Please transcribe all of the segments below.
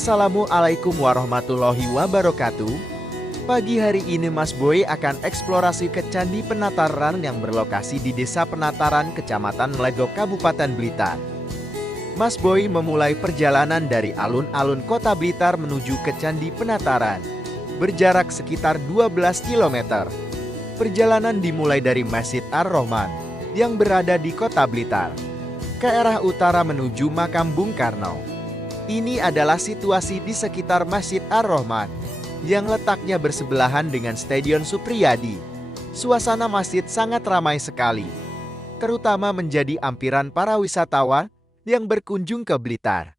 Assalamualaikum warahmatullahi wabarakatuh. Pagi hari ini Mas Boy akan eksplorasi ke Candi Penataran yang berlokasi di Desa Penataran, Kecamatan Melegok, Kabupaten Blitar. Mas Boy memulai perjalanan dari alun-alun Kota Blitar menuju ke Candi Penataran, berjarak sekitar 12 km. Perjalanan dimulai dari Masjid Ar-Rahman yang berada di Kota Blitar, ke arah utara menuju Makam Bung Karno. Ini adalah situasi di sekitar Masjid Ar-Rahman yang letaknya bersebelahan dengan Stadion Supriyadi. Suasana masjid sangat ramai sekali, terutama menjadi ampiran para wisatawan yang berkunjung ke Blitar.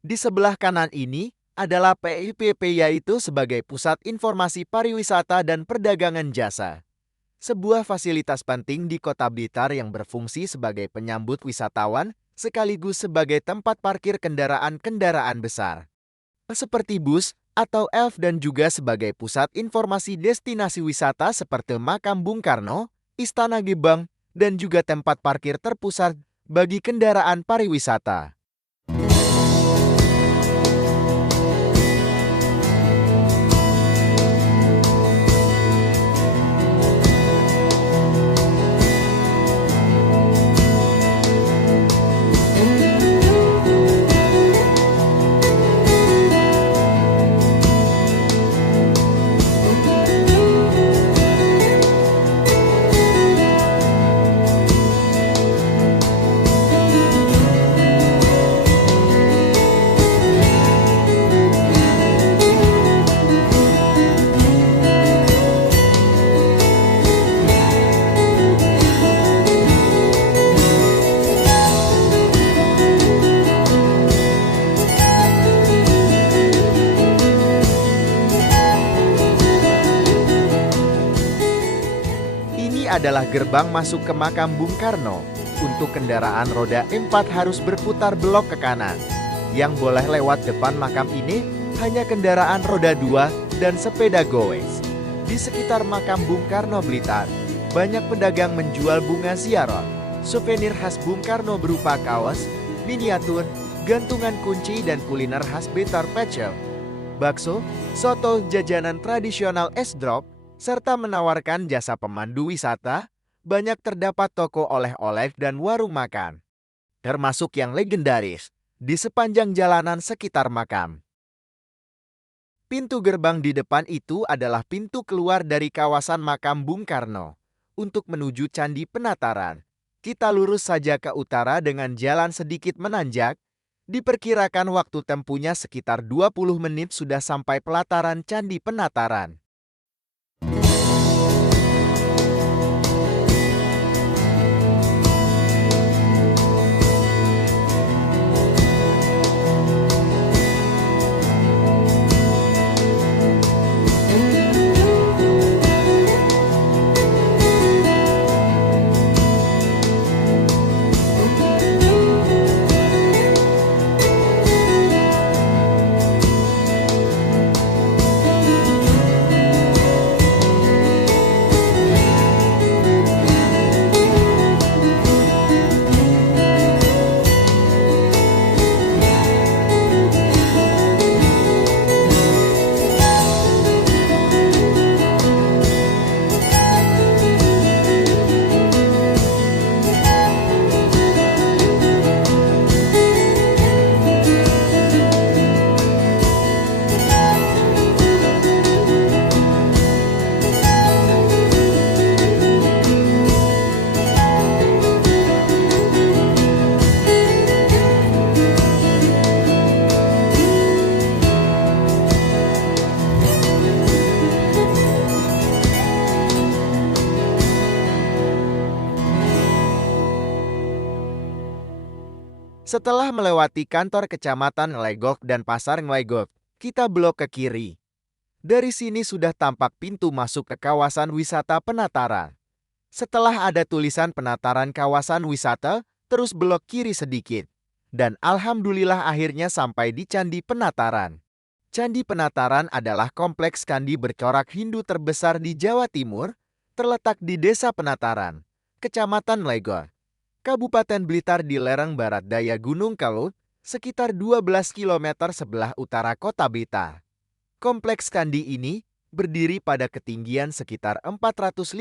Di sebelah kanan ini adalah PIPP, yaitu sebagai Pusat Informasi Pariwisata dan Perdagangan Jasa, sebuah fasilitas penting di Kota Blitar yang berfungsi sebagai penyambut wisatawan sekaligus sebagai tempat parkir kendaraan-kendaraan besar, seperti bus atau elf, dan juga sebagai pusat informasi destinasi wisata seperti Makam Bung Karno, Istana Gebang, dan juga tempat parkir terpusat bagi kendaraan pariwisata. Adalah gerbang masuk ke Makam Bung Karno. Untuk kendaraan roda 4 harus berputar belok ke kanan. Yang boleh lewat depan makam ini hanya kendaraan roda 2 dan sepeda goes. Di sekitar Makam Bung Karno Blitar, banyak pedagang menjual bunga ziarah, souvenir khas Bung Karno berupa kaos, miniatur, gantungan kunci, dan kuliner khas Blitar pecel, bakso, soto, jajanan tradisional es drop, serta menawarkan jasa pemandu wisata. Banyak terdapat toko oleh-oleh dan warung makan, termasuk yang legendaris, di sepanjang jalanan sekitar makam. Pintu gerbang di depan itu adalah pintu keluar dari kawasan Makam Bung Karno. Untuk menuju Candi Penataran, kita lurus saja ke utara dengan jalan sedikit menanjak. Diperkirakan waktu tempuhnya sekitar 20 menit sudah sampai pelataran Candi Penataran. Setelah melewati kantor kecamatan Ngelegok dan pasar Ngelegok, kita belok ke kiri. Dari sini sudah tampak pintu masuk ke kawasan wisata Penataran. Setelah ada tulisan Penataran kawasan wisata, terus belok kiri sedikit. Dan alhamdulillah akhirnya sampai di Candi Penataran. Candi Penataran adalah kompleks candi bercorak Hindu terbesar di Jawa Timur, terletak di Desa Penataran, Kecamatan Ngelegok, Kabupaten Blitar di lereng barat daya Gunung Kelut, sekitar 12 km sebelah utara kota Blitar. Kompleks candi ini berdiri pada ketinggian sekitar 450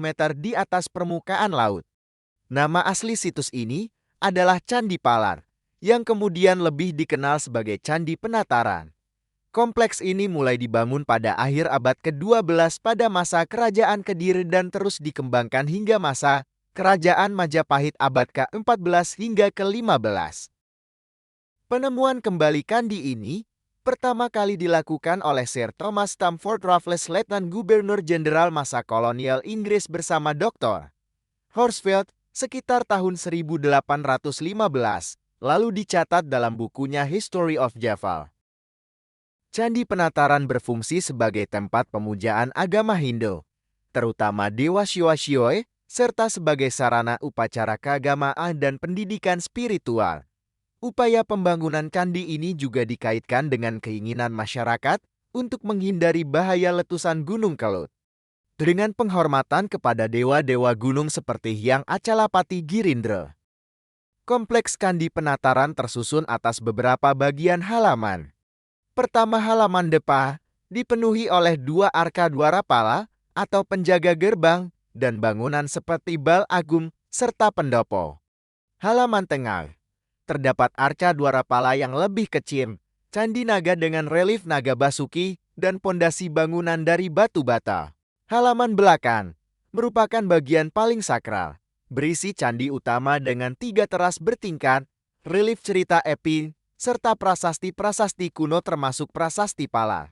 meter di atas permukaan laut. Nama asli situs ini adalah Candi Palar, yang kemudian lebih dikenal sebagai Candi Penataran. Kompleks ini mulai dibangun pada akhir abad ke-12 pada masa Kerajaan Kediri dan terus dikembangkan hingga masa Kerajaan Majapahit abad ke-14 hingga ke-15. Penemuan kembali candi ini pertama kali dilakukan oleh Sir Thomas Stamford Raffles, Letnan Gubernur Jenderal masa kolonial Inggris bersama Dr. Horsfield sekitar tahun 1815, lalu dicatat dalam bukunya History of Java. Candi Penataran berfungsi sebagai tempat pemujaan agama Hindu, terutama Dewa Shiva Shioe, serta sebagai sarana upacara keagamaan dan pendidikan spiritual. Upaya pembangunan candi ini juga dikaitkan dengan keinginan masyarakat untuk menghindari bahaya letusan Gunung Kelut. Dengan penghormatan kepada dewa-dewa gunung seperti Hyang Acalapati Girindra. Kompleks Candi Penataran tersusun atas beberapa bagian halaman. Pertama, halaman depan dipenuhi oleh 2 arka dwarapala atau penjaga gerbang dan bangunan seperti bal agung serta pendopo. Halaman tengah terdapat arca dwarapala yang lebih kecil, candi naga dengan relief naga basuki dan pondasi bangunan dari batu bata. Halaman belakang merupakan bagian paling sakral, berisi candi utama dengan 3 teras bertingkat, relief cerita epi, serta prasasti-prasasti kuno termasuk prasasti Palar.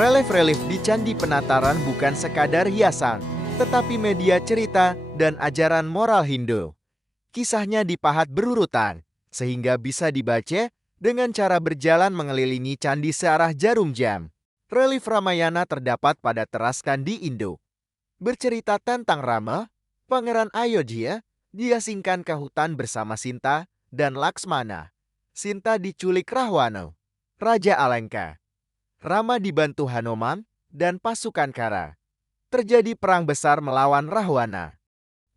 Relief-relief di Candi Penataran bukan sekadar hiasan, tetapi media cerita dan ajaran moral Hindu. Kisahnya dipahat berurutan, sehingga bisa dibaca dengan cara berjalan mengelilingi candi searah jarum jam. Relief Ramayana terdapat pada teras candi Indo. Bercerita tentang Rama, Pangeran Ayodhya, diasingkan ke hutan bersama Sinta dan Laksmana. Sinta diculik Rahwana, Raja Alengka. Rama dibantu Hanuman dan pasukan Kara. Terjadi perang besar melawan Rahwana.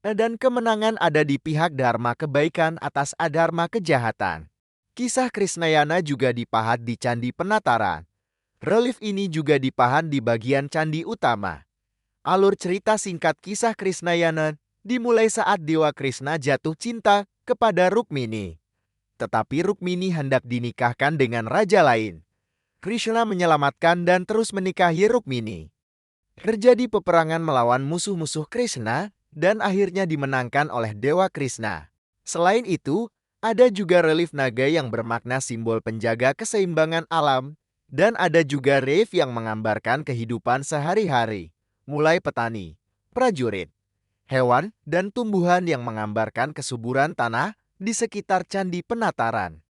Dan kemenangan ada di pihak Dharma kebaikan atas Adharma kejahatan. Kisah Krisnayana juga dipahat di Candi Penataran. Relief ini juga dipahat di bagian candi utama. Alur cerita singkat kisah Krisnayana dimulai saat Dewa Krishna jatuh cinta kepada Rukmini. Tetapi Rukmini hendak dinikahkan dengan raja lain. Krishna menyelamatkan dan terus menikahi Rukmini. Terjadi peperangan melawan musuh-musuh Krishna dan akhirnya dimenangkan oleh Dewa Krishna. Selain itu, ada juga relief naga yang bermakna simbol penjaga keseimbangan alam dan ada juga relief yang menggambarkan kehidupan sehari-hari, mulai petani, prajurit, hewan, dan tumbuhan yang menggambarkan kesuburan tanah di sekitar Candi Penataran.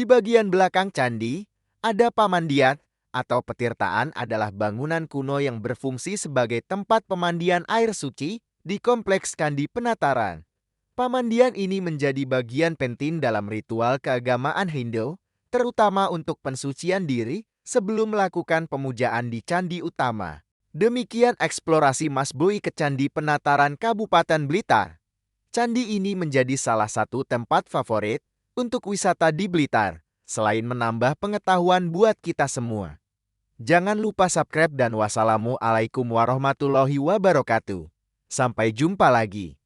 Di bagian belakang candi, ada pamandian atau petirtaan adalah bangunan kuno yang berfungsi sebagai tempat pemandian air suci di kompleks Candi Penataran. Pamandian ini menjadi bagian penting dalam ritual keagamaan Hindu, terutama untuk pensucian diri sebelum melakukan pemujaan di candi utama. Demikian eksplorasi Mas Boy ke Candi Penataran Kabupaten Blitar. Candi ini menjadi salah satu tempat favorit untuk wisata di Blitar, selain menambah pengetahuan buat kita semua. Jangan lupa subscribe dan wassalamualaikum warahmatullahi wabarakatuh. Sampai jumpa lagi.